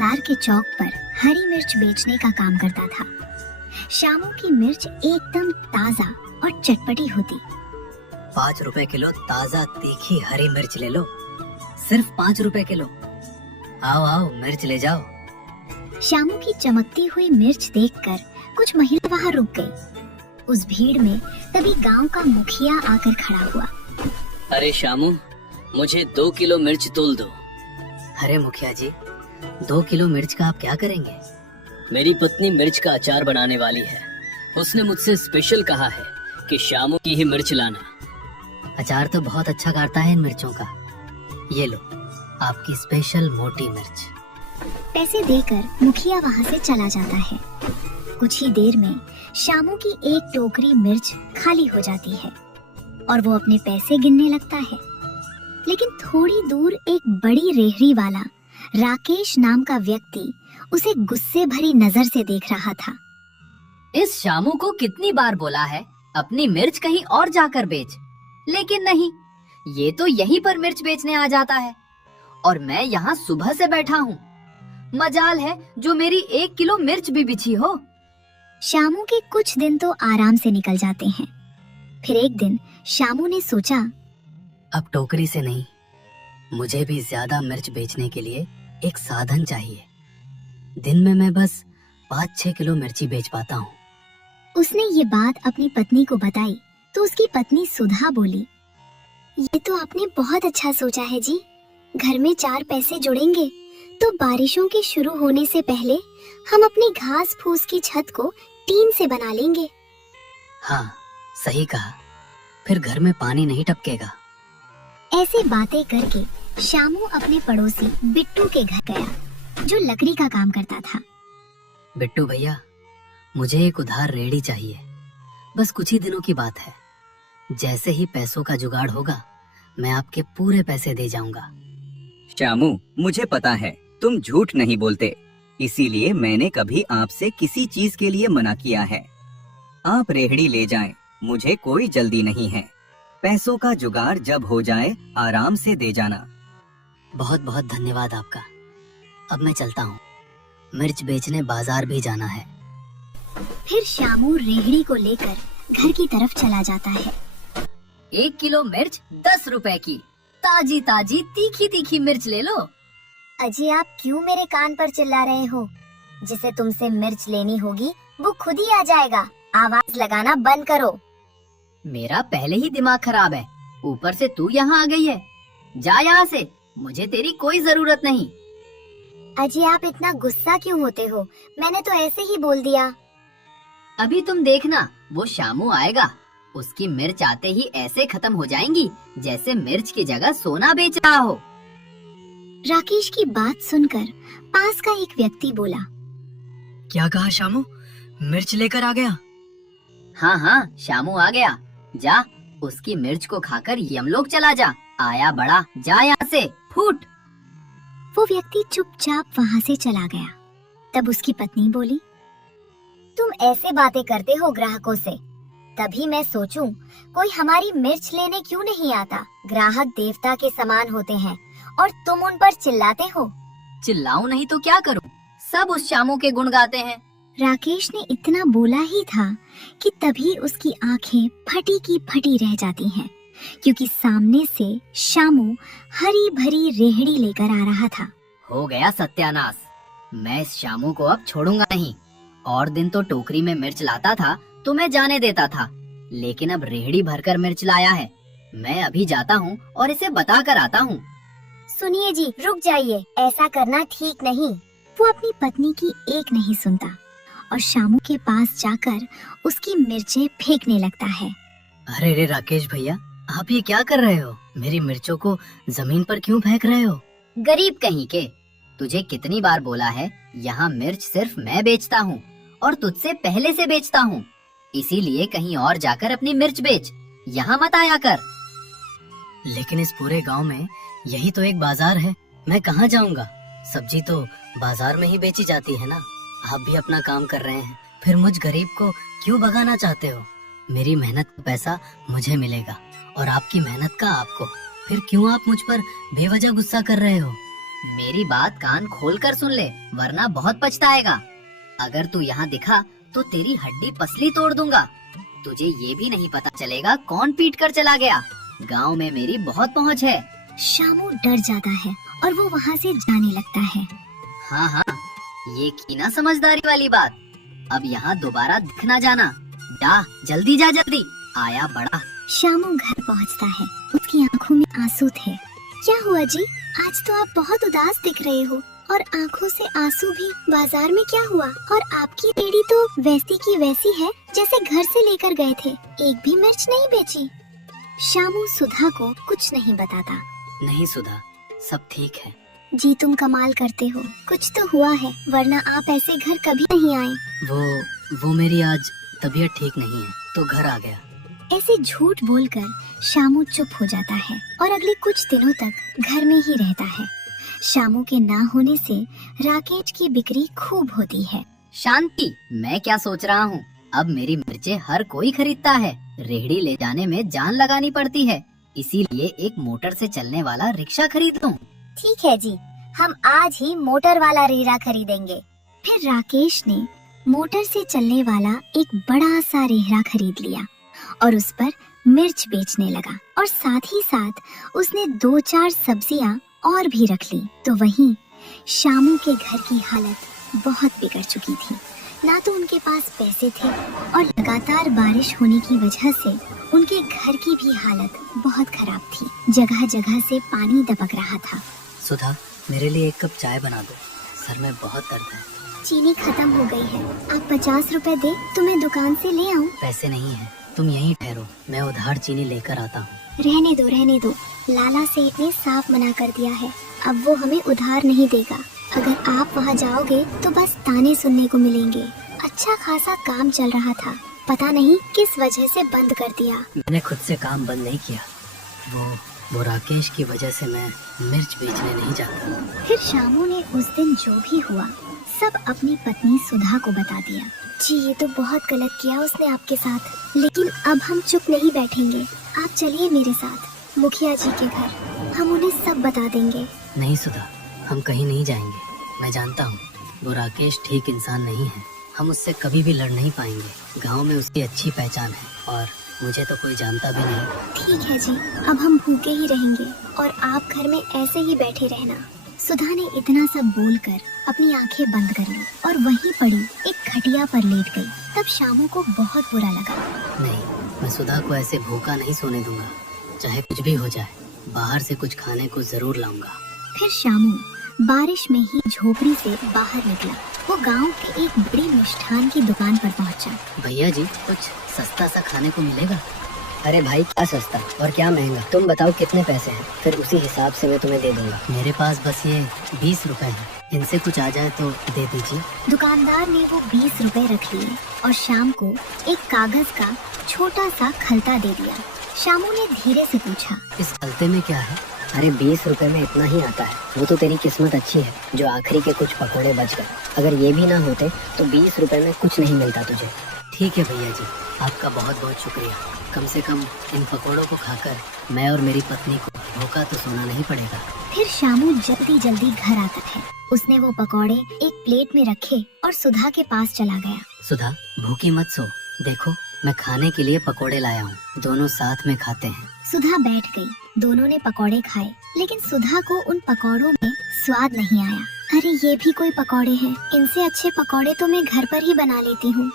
बाजार के चौक पर हरी मिर्च बेचने का काम करता था। शामू की मिर्च एकदम ताजा और चटपटी होती। 5 रुपए किलो ताजा तीखी हरी मिर्च ले लो, सिर्फ 5 रुपए किलो। आओ आओ मिर्च ले जाओ। शामू की चमकती हुई मिर्च देखकर कुछ महिला वहाँ रुक गई। उस भीड़ में तभी गांव का मुखिया आकर खड़ा हुआ। अरे शामू, मुझे 2 किलो मिर्च तोल दो। अरे मुखिया जी, 2 किलो मिर्च का आप क्या करेंगे? मेरी पत्नी मिर्च का अचार बनाने वाली है। उसने मुझसे स्पेशल कहा है कि शामू की ही मिर्च लाना। अचार तो बहुत अच्छा काटता है इन मिर्चों का। ये लो आपकी स्पेशल मोटी मिर्च। पैसे देकर मुखिया वहाँ से चला जाता है। कुछ ही देर में शामू की एक टोकरी मिर्च खाली हो जाती है और वो अपने पैसे गिनने लगता है। लेकिन थोड़ी दूर एक बड़ी रेहड़ी वाला राकेश नाम का व्यक्ति उसे गुस्से भरी नजर से देख रहा था। इस शामू को कितनी बार बोला है अपनी मिर्च कहीं और जाकर बेच, लेकिन नहीं, ये तो यहीं पर मिर्च बेचने आ जाता है और मैं यहाँ सुबह से बैठा हूँ। मजाल है जो मेरी 1 किलो मिर्च भी बिछी हो। शामू के कुछ दिन तो आराम से निकल जाते हैं। फिर एक दिन शामू ने सोचा, अब टोकरी से नहीं, मुझे भी ज्यादा मिर्च बेचने के लिए एक साधन चाहिए। दिन में मैं बस 5-6 किलो मिर्ची बेच पाता हूँ। उसने ये बात अपनी पत्नी को बताई तो उसकी पत्नी सुधा बोली, ये तो आपने बहुत अच्छा सोचा है जी। घर में 4 पैसे जुड़ेंगे तो बारिशों के शुरू होने से पहले हम अपनी घास फूस की छत को टीन से बना लेंगे। हाँ, सही कहा। फिर घर में पानी नहीं टपकेगा। ऐसे बातें करके शामू अपने पड़ोसी बिट्टू के घर गया, जो लकड़ी का काम करता था। बिट्टू भैया, मुझे एक उधार रेहड़ी चाहिए। बस कुछ ही दिनों की बात है। जैसे ही पैसों का जुगाड़ होगा, मैं आपके पूरे पैसे दे जाऊंगा। शामू, मुझे पता है तुम झूठ नहीं बोलते, इसीलिए मैंने कभी आपसे किसी चीज के लिए मना किया है। आप रेहड़ी ले जाएं, मुझे कोई जल्दी नहीं है। पैसों का जुगाड़ जब हो जाए आराम से दे जाना। बहुत बहुत धन्यवाद आपका। अब मैं चलता हूँ, मिर्च बेचने बाजार भी जाना है। फिर शामू रेहड़ी को लेकर घर की तरफ चला जाता है। 1 किलो मिर्च 10 रुपए की ताजी ताजी तीखी तीखी मिर्च ले लो। अजी, आप क्यों मेरे कान पर चिल्ला रहे हो? जिसे तुमसे मिर्च लेनी होगी वो खुद ही आ जाएगा। आवाज लगाना बंद करो। मेरा पहले ही दिमाग खराब है, ऊपर से तू यहाँ आ गई है। जा यहाँ से, मुझे तेरी कोई जरूरत नहीं। अजी, आप इतना गुस्सा क्यों होते हो? मैंने तो ऐसे ही बोल दिया। अभी तुम देखना, वो शामू आएगा, उसकी मिर्च आते ही ऐसे खत्म हो जाएंगी जैसे मिर्च की जगह सोना बेच रहा हो। राकेश की बात सुनकर पास का एक व्यक्ति बोला, क्या कहा शामू? मिर्च लेकर आ गया? हाँ हाँ, शामू आ गया। जा, उसकी मिर्च को खाकर यमलोक चला जा। आया बड़ा, जा यहाँ से, फूट। वो व्यक्ति चुपचाप वहाँ से चला गया। तब उसकी पत्नी बोली, तुम ऐसे बातें करते हो ग्राहकों से, तभी मैं सोचूं कोई हमारी मिर्च लेने क्यों नहीं आता। ग्राहक देवता के समान होते हैं और तुम उन पर चिल्लाते हो। चिल्लाऊं नहीं तो क्या करूं? सब उस शामू के गुण गाते हैं। राकेश ने इतना बोला ही था कि तभी उसकी आंखें फटी की फटी रह जाती हैं, क्योंकि सामने से शामू हरी भरी रेहड़ी लेकर आ रहा था। हो गया सत्यानाश। मैं इस शामू को अब छोड़ूंगा नहीं। और दिन तो टोकरी में मिर्च लाता था तो मैं जाने देता था, लेकिन अब रेहड़ी भरकर मिर्च लाया है। मैं अभी जाता हूँ और इसे बता कर आता हूँ। सुनिए जी, रुक जाइए, ऐसा करना ठीक नहीं। वो अपनी पत्नी की एक नहीं सुनता और शामू के पास जाकर उसकी मिर्चें फेंकने लगता है। अरे रे राकेश भैया, आप ये क्या कर रहे हो? मेरी मिर्चों को जमीन पर क्यों फेंक रहे हो? गरीब कहीं के, तुझे कितनी बार बोला है, यहाँ मिर्च सिर्फ मैं बेचता हूँ और तुझसे पहले से बेचता हूँ। इसीलिए कहीं और जाकर अपनी मिर्च बेच, यहाँ मत आया कर। लेकिन इस पूरे गांव में यही तो एक बाजार है, मैं कहाँ जाऊँगा? सब्जी तो बाजार में ही बेची जाती है ना। आप भी अपना काम कर रहे हैं, फिर मुझ गरीब को क्यों भगाना चाहते हो? मेरी मेहनत का पैसा मुझे मिलेगा और आपकी मेहनत का आपको। फिर क्यों आप मुझ पर बेवजह गुस्सा कर रहे हो? मेरी बात कान खोल कर सुन ले, वरना बहुत पछताएगा। अगर तू यहाँ दिखा तो तेरी हड्डी पसली तोड़ दूंगा। तुझे ये भी नहीं पता चलेगा कौन पीट कर चला गया। गांव में मेरी बहुत पहुँच है। शामू डर जाता है और वो वहाँ से जाने लगता है। हाँ हाँ, ये की ना समझदारी वाली बात। अब यहाँ दोबारा दिख ना जाना। जा जल्दी, जा जल्दी, आया बड़ा। शामू घर पहुँचता है। उसकी आंखों में आंसू थे। क्या हुआ जी? आज तो आप बहुत उदास दिख रहे हो और आंखों से आंसू भी। बाजार में क्या हुआ? और आपकी रेहड़ी तो वैसी की वैसी है जैसे घर से लेकर गए थे। एक भी मिर्च नहीं बेची। शामू सुधा को कुछ नहीं बताता। नहीं सुधा, सब ठीक है। जी तुम कमाल करते हो। कुछ तो हुआ है, वरना आप ऐसे घर कभी नहीं आए। वो मेरी आज तबीयत ठीक नहीं है तो घर आ गया। ऐसे झूठ बोलकर शामू चुप हो जाता है और अगले कुछ दिनों तक घर में ही रहता है। शामू के ना होने से राकेश की बिक्री खूब होती है। शांति, मैं क्या सोच रहा हूँ, अब मेरी मिर्चें हर कोई खरीदता है। रेहड़ी ले जाने में जान लगानी पड़ती है, इसीलिए एक मोटर से चलने वाला रिक्शा खरीद लूं। ठीक है जी, हम आज ही मोटर वाला रेहड़ा खरीदेंगे। फिर राकेश ने मोटर से चलने वाला एक बड़ा सा रेहड़ा खरीद लिया और उस पर मिर्च बेचने लगा और साथ ही साथ उसने 2-4 सब्जियां और भी रख ली। तो वहीं शामू के घर की हालत बहुत बिगड़ चुकी थी। ना तो उनके पास पैसे थे और लगातार बारिश होने की वजह से उनके घर की भी हालत बहुत खराब थी। जगह जगह से पानी दबक रहा था। सुधा, मेरे लिए एक कप चाय बना दो, सर में बहुत दर्द है। चीनी खत्म हो गई है। आप 50 रुपए दे तो मैं दुकान से ले आऊं। पैसे नहीं है, तुम यहीं ठहरो, मैं उधार चीनी लेकर आता हूँ। रहने दो। लाला सेठ ने साफ मना कर दिया है, अब वो हमें उधार नहीं देगा। अगर आप वहाँ जाओगे तो बस ताने सुनने को मिलेंगे। अच्छा खासा काम चल रहा था, पता नहीं किस वजह से बंद कर दिया। मैंने खुद से काम बंद नहीं किया, वो राकेश की वजह से मैं मिर्च बेचने नहीं जाता। फिर शामू ने उस दिन जो भी हुआ सब अपनी पत्नी सुधा को बता दिया। जी ये तो बहुत गलत किया उसने आपके साथ, लेकिन अब हम चुप नहीं बैठेंगे। आप चलिए मेरे साथ मुखिया जी के घर, हम उन्हें सब बता देंगे। नहीं सुधा, हम कहीं नहीं जाएंगे। मैं जानता हूँ वो राकेश ठीक इंसान नहीं है, हम उससे कभी भी लड़ नहीं पाएंगे। गांव में उसकी अच्छी पहचान है और मुझे तो कोई जानता भी नहीं। ठीक है जी, अब हम भूखे ही रहेंगे और आप घर में ऐसे ही बैठे रहना। सुधा ने इतना सब बोलकर अपनी आंखें बंद कर ली और वहीं पड़ी एक खटिया पर लेट गई। तब शामू को बहुत बुरा लगा। नहीं, मैं सुधा को ऐसे भूखा नहीं सोने दूंगा, चाहे कुछ भी हो जाए। बाहर से कुछ खाने को जरूर लाऊंगा। फिर शामू बारिश में ही झोपड़ी से बाहर निकला। वो गांव के एक बड़ी मिष्ठान की दुकान पर पहुंचा। भैया जी, कुछ सस्ता सा खाने को मिलेगा? अरे भाई, क्या सस्ता और क्या महंगा, तुम बताओ कितने पैसे हैं, फिर उसी हिसाब से मैं तुम्हें दे दूंगा। मेरे पास बस ये 20 रुपए हैं, इनसे कुछ आ जाए तो दे दीजिए। दुकानदार ने वो 20 रुपए रख लिए और शाम को एक कागज का छोटा सा खलता दे दिया। शामू ने धीरे से पूछा, इस खलते में क्या है? अरे 20 रुपए में इतना ही आता है। वो तो तेरी किस्मत अच्छी है जो आखिरी के कुछ पकोड़े बच गए, अगर ये भी ना होते तो 20 रुपए में कुछ नहीं मिलता तुझे। ठीक है भैया जी, आपका बहुत बहुत शुक्रिया। कम से कम इन पकोड़ों को खाकर मैं और मेरी पत्नी को भूखा तो सोना नहीं पड़ेगा। फिर शामू जल्दी जल्दी घर आता है। उसने वो पकोड़े एक प्लेट में रखे और सुधा के पास चला गया। सुधा, भूखी मत सो, देखो मैं खाने के लिए पकोड़े लाया हूँ, दोनों साथ में खाते हैं। सुधा बैठ गई। दोनों ने पकोड़े खाए, लेकिन सुधा को उन पकोड़ों में स्वाद नहीं आया। अरे ये भी कोई पकोड़े हैं, इनसे अच्छे पकोड़े तो मैं घर पर ही बना लेती हूँ।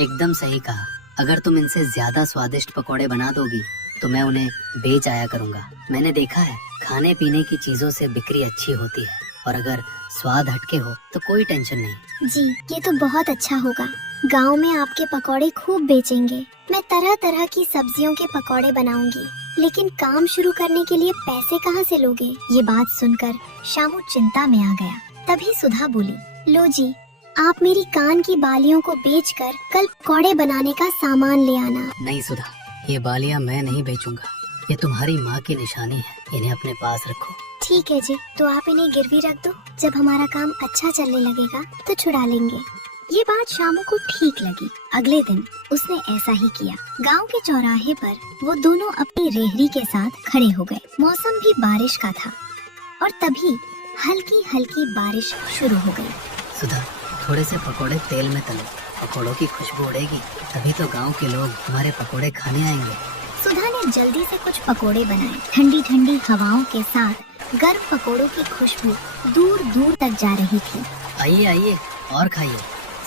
एकदम सही कहा। अगर तुम इनसे ज्यादा स्वादिष्ट पकोड़े बना दोगी तो मैं उन्हें बेच आया करूँगा। मैंने देखा है खाने पीने की चीजों से बिक्री अच्छी होती है और अगर स्वाद हटके हो तो कोई टेंशन नहीं। जी ये तो बहुत अच्छा होगा, गांव में आपके पकोड़े खूब बेचेंगे। मैं तरह तरह की सब्जियों के पकोड़े बनाऊंगी, लेकिन काम शुरू करने के लिए पैसे कहाँ से लोगे? ये बात सुनकर शामू चिंता में आ गया। तभी सुधा बोली, लो जी, आप मेरी कान की बालियों को बेचकर कल पकोड़े बनाने का सामान ले आना। नहीं सुधा, ये बालियाँ मैं नहीं बेचूंगा, ये तुम्हारी माँ की निशानी है, इन्हें अपने पास रखो। ठीक है जी, तो आप इन्हें गिरवी रख दो, जब हमारा काम अच्छा चलने लगेगा तो छुड़ा लेंगे। ये बात शामू को ठीक लगी। अगले दिन उसने ऐसा ही किया। गांव के चौराहे पर वो दोनों अपनी रेहड़ी के साथ खड़े हो गए। मौसम भी बारिश का था और तभी हल्की हल्की बारिश शुरू हो गई। सुधा, थोड़े से पकोड़े तेल में तलो, पकोड़ों की खुशबू उड़ेगी, तभी तो गांव के लोग हमारे पकोड़े खाने आएंगे। सुधा ने जल्दी से कुछ पकोड़े बनाए। ठंडी ठंडी हवाओं के साथ गर्म पकोड़ों की खुशबू दूर दूर तक जा रही थी। आइए आइए और खाइए,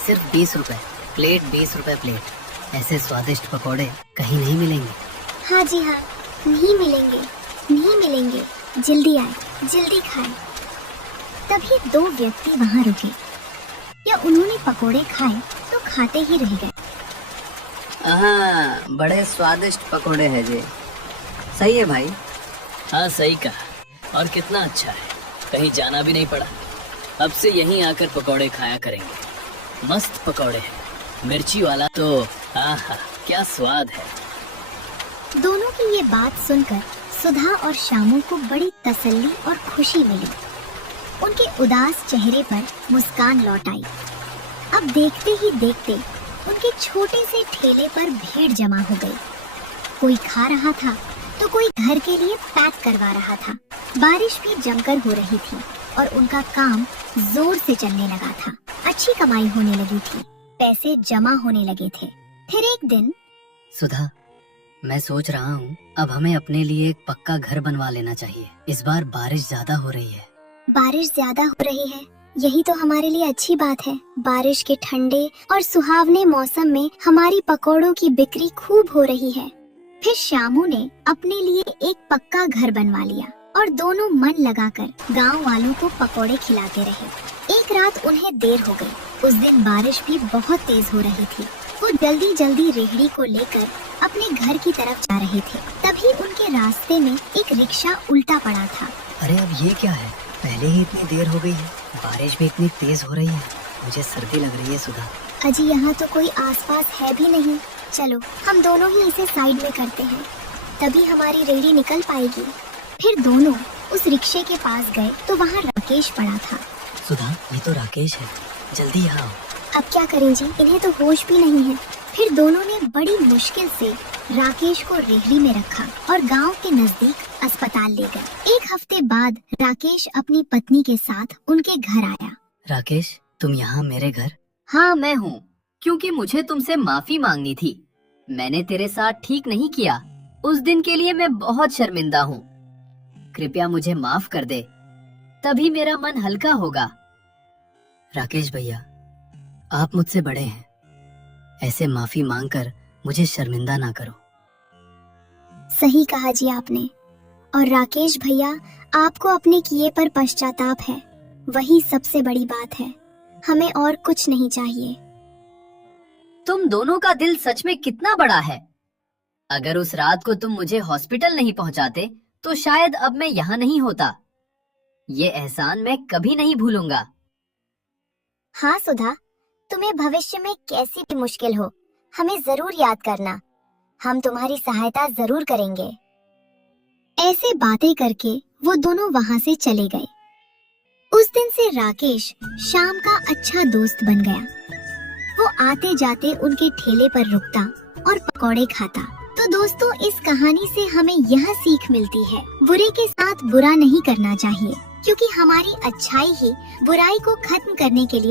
सिर्फ 20 रुपए प्लेट, 20 रुपए प्लेट। ऐसे स्वादिष्ट पकोड़े कहीं नहीं मिलेंगे। हाँ जी हाँ, नहीं मिलेंगे, नहीं मिलेंगे। जल्दी आए, जल्दी खाए। तभी 2 व्यक्ति वहाँ रुके। या उन्होंने पकोड़े खाए तो खाते ही रह गए। हाँ, बड़े स्वादिष्ट पकोड़े हैं जी। सही है भाई। हाँ सही कहा, और कितना अच्छा है, कहीं जाना भी नहीं पड़ा। अब से यहीं आकर पकौड़े खाया करेंगे। मस्त पकौड़े हैं, मिर्ची वाला तो आहा क्या स्वाद है। दोनों की ये बात सुनकर सुधा और शामू को बड़ी तसल्ली और खुशी मिली। उनके उदास चेहरे पर मुस्कान लौट आई। अब देखते ही देखते उनके छोटे से ठेले पर भीड़ जमा हो गई। कोई खा रहा था तो कोई घर के लिए पैक करवा रहा था। बारिश भी जमकर हो रही थी और उनका काम जोर से चलने लगा था। अच्छी कमाई होने लगी थी, पैसे जमा होने लगे थे। फिर एक दिन सुधा, मैं सोच रहा हूँ अब हमें अपने लिए एक पक्का घर बनवा लेना चाहिए। इस बार बारिश ज्यादा हो रही है। बारिश ज्यादा हो रही है, यही तो हमारे लिए अच्छी बात है। बारिश के ठंडे और सुहावने मौसम में हमारी पकौड़ों की बिक्री खूब हो रही है। फिर शामू ने अपने लिए एक पक्का घर बनवा लिया और दोनों मन लगाकर गांव वालों को पकौड़े खिलाते रहे। एक रात उन्हें देर हो गई। उस दिन बारिश भी बहुत तेज हो रही थी। वो जल्दी जल्दी रेहड़ी को लेकर अपने घर की तरफ जा रहे थे। तभी उनके रास्ते में एक रिक्शा उल्टा पड़ा था। अरे अब ये क्या है, पहले ही इतनी देर हो गई है, बारिश भी इतनी तेज हो रही है, मुझे सर्दी लग रही है। सुधा, अजी यहाँ तो कोई आसपास है भी नहीं। चलो हम दोनों ही इसे साइड में करते हैं, तभी हमारी रेहड़ी निकल पाएगी। फिर दोनों उस रिक्शे के पास गए तो वहाँ राकेश पड़ा था। सुधा, ये तो राकेश है, जल्दी यहाँ आओ। अब क्या करें जी, इन्हें तो होश भी नहीं है। फिर दोनों ने बड़ी मुश्किल से राकेश को रेहड़ी में रखा और गांव के नजदीक अस्पताल ले गए। एक हफ्ते बाद राकेश अपनी पत्नी के साथ उनके घर आया। राकेश, तुम यहाँ मेरे घर? हाँ मैं हूँ, क्योंकि मुझे तुमसे माफी मांगनी थी। मैंने तेरे साथ ठीक नहीं किया, उस दिन के लिए मैं बहुत शर्मिंदा हूँ। कृपया मुझे माफ कर दे, तभी मेरा मन हल्का होगा। राकेश भैया, आप मुझसे बड़े हैं, ऐसे माफी मांगकर मुझे शर्मिंदा ना करो। सही कहा जी आपने। और राकेश भैया, आपको अपने किए पर पश्चाताप है, वही सबसे बड़ी बात है। हमें और कुछ नहीं चाहिए। तुम दोनों का दिल सच में कितना बड़ा है। अगर उस रात को तुम मुझे हॉस्पिटल नहीं पहुंचाते तो शायद अब मैं यहाँ नहीं होता। ये एहसान मैं कभी नहीं भूलूंगा। हाँ सुधा, तुम्हें भविष्य में कैसी भी मुश्किल हो, हमें जरूर याद करना। हम तुम्हारी सहायता जरूर करेंगे। ऐसे बातें करके वो दोनों वहाँ से चले गए। उस दिन से राकेश शाम का अच्छा दोस्त बन गया। वो आते जाते उनके ठेले पर रुकता और पकौड़े खाता। तो दोस्तों, इस कहानी से हमें यह सीख मिलती है, बुरे के साथ बुरा नहीं करना चाहिए, क्योंकि हमारी अच्छाई ही बुराई को खत्म करने के लिए